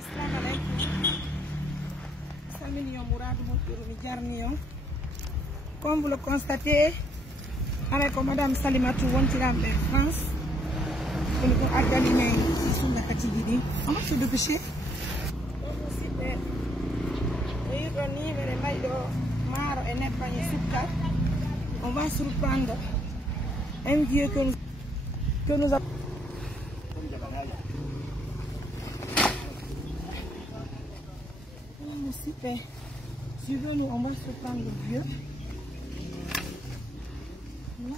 Assalamu alaikum. Comme vous le constatez, avec Madame Salimatou Wontiram de France, nous avons organisé ici la catégorie. On va se dépêcher. On va surprendre un vieux que nous avons. Super. Suivez-nous, on va surprendre le vieux. Ouais.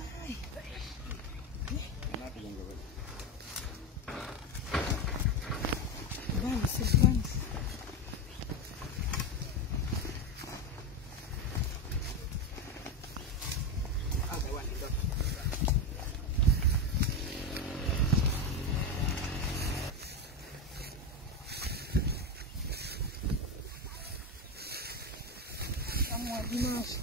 On va le surprendre. Dimanche.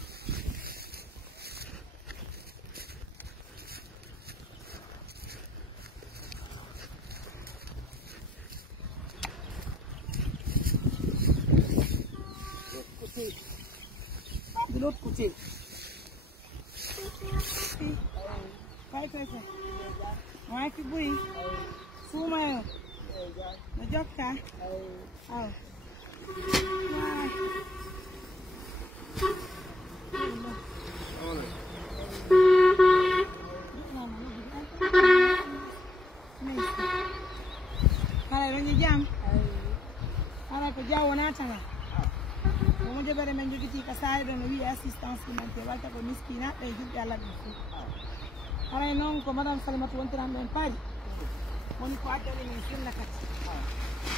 De l'autre côté. Ouais, qui bouille. Souma. Le jokka. Ah. Assistance financière ko miskina e jiddi Allah bi ara non ko madame Salimatu Wontiram ben pari woni ko adani min sunna kati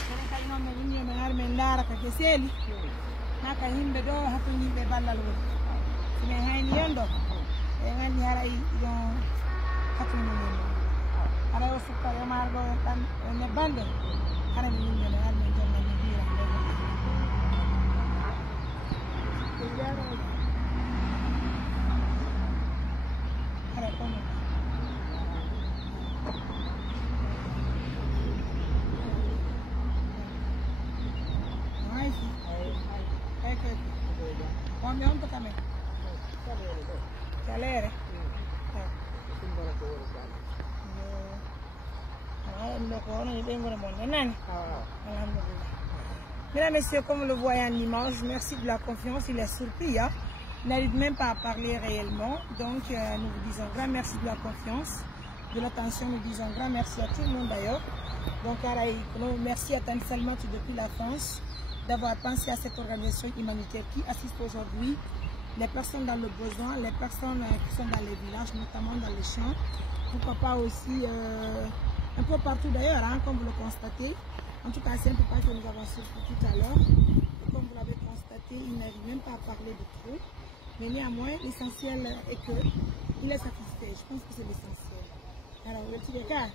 kono kay non men ni men ar men dara ka keseli naka himbe do hatto himbe ballal woni me hayni yondo e ngani ara do hatto ni ara o sukka e margo tan ne bande ara min ni men ar men jonna ni dira Mesdames, Messieurs, comme vous le voyez en image, merci de la confiance, il est surpris, hein? Il n'arrive même pas à parler réellement, donc nous vous disons grand merci de la confiance, de l'attention, nous disons grand merci à tout le monde d'ailleurs. Donc merci à Tante Salimatou depuis la France d'avoir pensé à cette organisation humanitaire qui assiste aujourd'hui les personnes dans le besoin, les personnes qui sont dans les villages, notamment dans les champs, pourquoi pas aussi un peu partout d'ailleurs, hein, comme vous le constatez. En tout cas, c'est un peu pas que nous avons surpris tout à l'heure. Comme vous l'avez constaté, il n'arrive même pas à parler de trop. Mais néanmoins, l'essentiel est qu'il est satisfait. Je pense que c'est l'essentiel. Alors, le petit cas.